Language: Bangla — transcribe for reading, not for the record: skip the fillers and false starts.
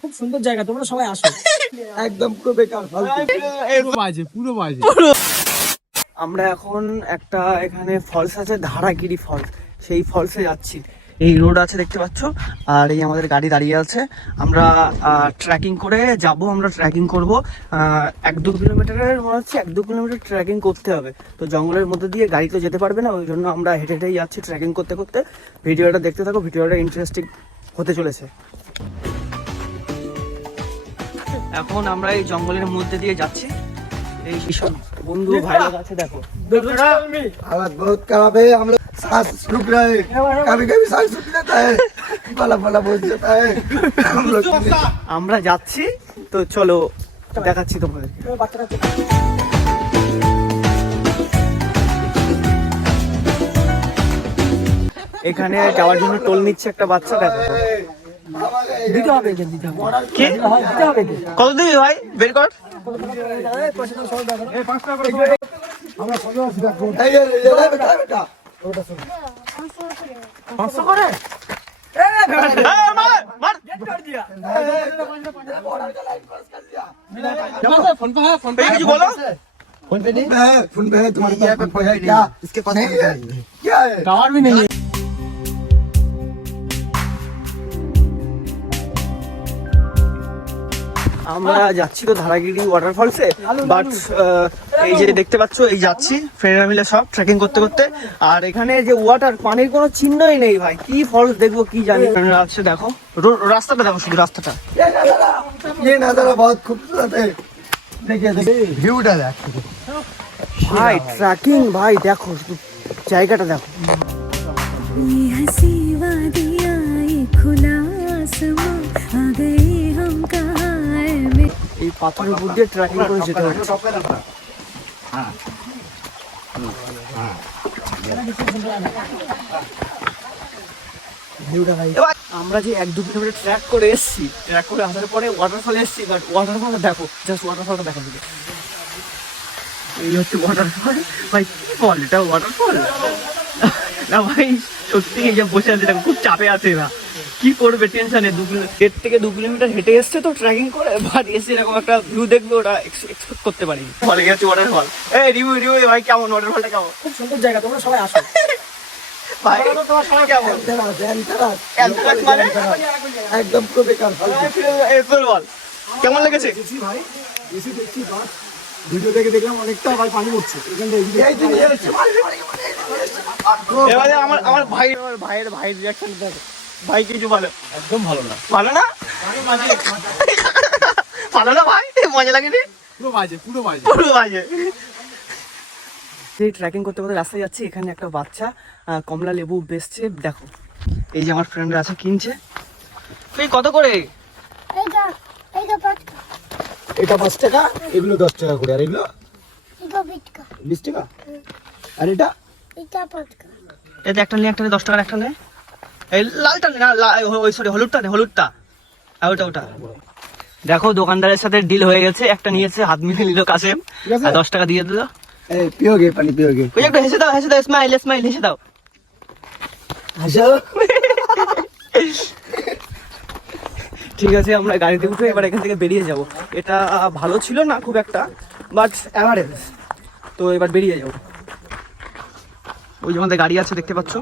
খুব সুন্দর জায়গা, তোমরা সবাই আসো। একদম পুরো বেকার পুরো বাজে। আমরা এখন একটা এখানে ফলস আছে, ধারাগিরি ফলস, সেই ফলসে যাচ্ছি। এই রোড আছে দেখতে পাচ্ছ, আর এই আমাদের গাড়ি দাঁড়িয়ে আছে। আমরা ট্রেকিং করে যাব, আমরা ট্রেকিং করব 1-2 কিলোমিটারের, মনে হচ্ছে 1-2 কিলোমিটার ট্রেকিং করতে হবে। তো জঙ্গলের মধ্যে দিয়ে গাড়ি তো যেতে পারবে না, ওই জন্য আমরা হেঁটে হেঁটেই যাচ্ছি ট্রেকিং করতে করতে। ভিডিওটা দেখতে থাকো, ভিডিওটা ইন্টারেস্টিং হতে চলেছে। এখন আমরা এই জঙ্গলের মধ্যে দিয়ে যাচ্ছি। এই সব বন্ধু ভাইরা আছে, দেখো हालत बहुत खराब है, हम लोग सांस रुक रहा है, कभी कभी सांस रुक जाता है, बाला बाला बोल जाता है हम लोग। আমরা যাচ্ছি, তো চলো দেখাচ্ছি তোমাদের। বাচ্চারা এখানে যাওয়ার জন্য টোল নিচ্ছে একটা বাচ্চা, দেখো। দিতে হবে, দিতে হবে, কি দিতে হবে। কত দিবি ভাই, বের কর। नहीं, ये ले बेटा बेटा, 500 করে কিছু বলো। फोन पे नहीं है, फोन पे है तुम्हारे पास, फोन पे है क्या? इसके पास नहीं है, क्या है? টাওয়ার भी नहीं है। আমরা যাচ্ছি তো ধারাগিরি ওয়াটারফলসে, বাট এই যে দেখতে পাচ্ছ, এই যাচ্ছি ফ্রেন্ডরা মিলে সব ট্রেকিং করতে করতে। আর এখানে যে ওয়াটার, পানির কোনো চিহ্নই নেই ভাই, কি ফলস দেখবো কি জানি। ফ্রেন্ডরা আছে, দেখো রাস্তাটা দেখো, শুধু রাস্তাটা। ये नजारा बहुत खूबसूरत है, देखिए देखिए व्यू डाला ভাই ট্রেকিং, ভাই দেখো শুধু জায়গাটা দেখো। ये हंसी वादियाँ, ये खुला आसमां, आ गए हम कहाँ है मैं। এই পাথরের উপর দিয়ে ট্রেকিং করে যেতে হচ্ছে। এবার আমরা যে 1-2 কিলোমিটার ট্র্যাক করে এসেছি, ট্র্যাক করে আসার পরে ওয়াটারফল এসেছি, বাট ওয়াটারফলটা দেখো, জাস্ট ওয়াটারফলটা দেখো দিকে। এই হচ্ছে ওয়াটারফল। ভাই কি ফল এটা, ওয়াটারফল না ভাই? সত্যি এই যে বসে আছে, দেখো খুব চাপে আছে না, কি করবে টেনশনে। 1.5 থেকে 2 কিলোমিটার হেঁটে এসছে তো ট্রেকিং করে, বাট এসে এরকম একটা ভিউ দেখবে, ওটা এক্সপেক্ট করতে পারি। ফলে গেছে ওয়াটারফল। এই রিভিউ ভাই, কেমন ওয়াটারফলটা, কেমন? খুব সুন্দর জায়গা, তোমরা সবাই আসো। ভাই কেমন Entrance মানে? एकदम पुরো বেকার এরপর বল কেমন লেগেছে? ভাই বেশি দেখছি, বাস ভিডিও দেখে দেখলাম অনেকটা ভাই পানি উঠছে এখান থেকে। এবারে আমার ভাইয়ের রিঅ্যাকশন দেখো। ভাই কিছু বলো। একদম ভালো না, ভালো না? ভালো না ভাই, মজা লাগেনি? পুরো বাজে, পুরো বাজে, পুরো বাজে। এই ট্রেকিং করতে করতে রাস্তায় যাচ্ছি, এখানে একটা বাচ্চা কমলা লেবু বেচছে, দেখো। এই যে আমার ফ্রেন্ডরা আছে, কিনছে। এই কত করে? এইটা 5 টাকা, এটা 5 টাকা, এগুলো 10 টাকা করে, আর এগুলো এটা 20 টাকা, 20 টাকা, আর এটা এটা 5 টাকা। এতে একটা নিয়ে, একটা 10 টাকার একটা নে। এই লালটা নে না, ওই সরি হলুদটা নে, হলুদটা। আর ওটা দেখো, দোকানদারের সাথে ডিল হয়ে গেছে, একটা নিয়েছে, হাত মিলিয়ে নিল কাসেম, আর 10 টাকা দিয়ে দিল। এই পিওগে পানি, পিওগে ওই একটু হেসে দাও, স্মাইল হেসে দাও। হাসো। ঠিক আছে, আমরা গাড়িতে উঠে এবার এখান থেকে বেরিয়ে যাব। এটা ভালো ছিল না খুব একটা, বাট অ্যাভারেজ। তো এবার বেরিয়ে যাবো। ওই যে আমাদের গাড়ি আছে দেখতে পাচ্ছ।